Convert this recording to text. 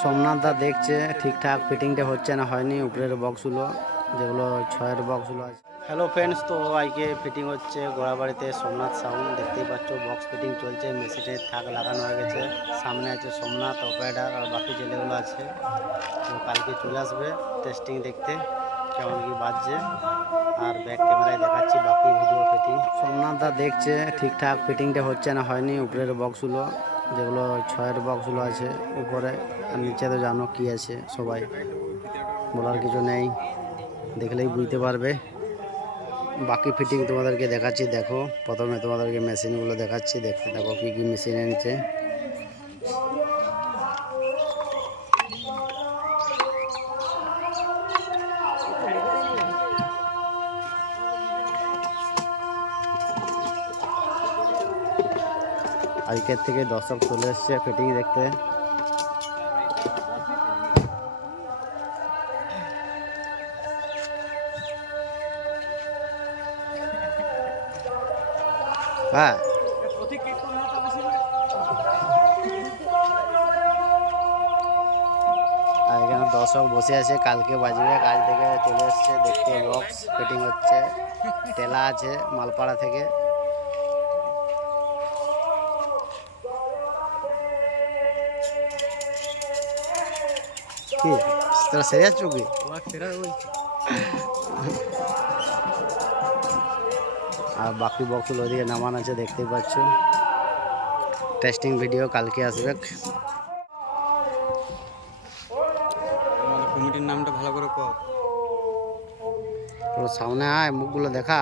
সোমনাথ দা দেখছে ঠিকঠাক ফিটিংটা হচ্ছে না হয়নি উপরের বক্সগুলো, যেগুলো ছয়ের বক্সগুলো আছে। হ্যালো ফ্রেন্ডস, তো আজকে ফিটিং হচ্ছে গোড়াবাড়িতে সোমনাথ সাউন্ড। দেখতেই পাচ্ছ বক্স ফিটিং চলছে, মেশিনের থাক লাগানো হয়ে গেছে। সামনে আছে সোমনাথ অপারেটার আর বাকি ছেলেগুলো আছে। তো কালকে চলে আসবে টেস্টিং দেখতে কেমন কি বাজছে, আর ব্যাক ক্যামেরায় দেখাচ্ছি বাকি ভিডিও ফিটিং। সোমনাথ দা দেখছে ঠিকঠাক ফিটিংটা হচ্ছে না হয়নি উপরের বক্সগুলো, যেগুলো ছয়ের বক্সগুলো আছে উপরে, আর নিচে তো জানো কি আছে, সবাই বলার কিছু নেই, দেখলেই বুঝতে পারবে। বাকি ফিটিং তোমাদেরকে দেখাচ্ছি, দেখো। প্রথমে তোমাদেরকে মেশিনগুলো দেখাচ্ছি, দেখতে দেখো কি কি মেশিন এনেছে। আজকের থেকে দর্শক চলে এসছে ফিটিং দেখতে। হ্যাঁ, আর এখানে দর্শক বসে আছে, কালকে বাজবে, কাজ থেকে চলে এসছে দেখতে। বক্স ফিটিং হচ্ছে, টেলা আছে মালপাড়া থেকে। কি তোরা সেরে যাচ্ছ কি? আর বাকি বক্সগুলো ওদিকে নামান আছে, দেখতেই পাচ্ছ। টেস্টিং ভিডিও কালকে আসবে। কমিটির নামটা ভালো করে কও। তোর সামনে আয়, মুখগুলো দেখা।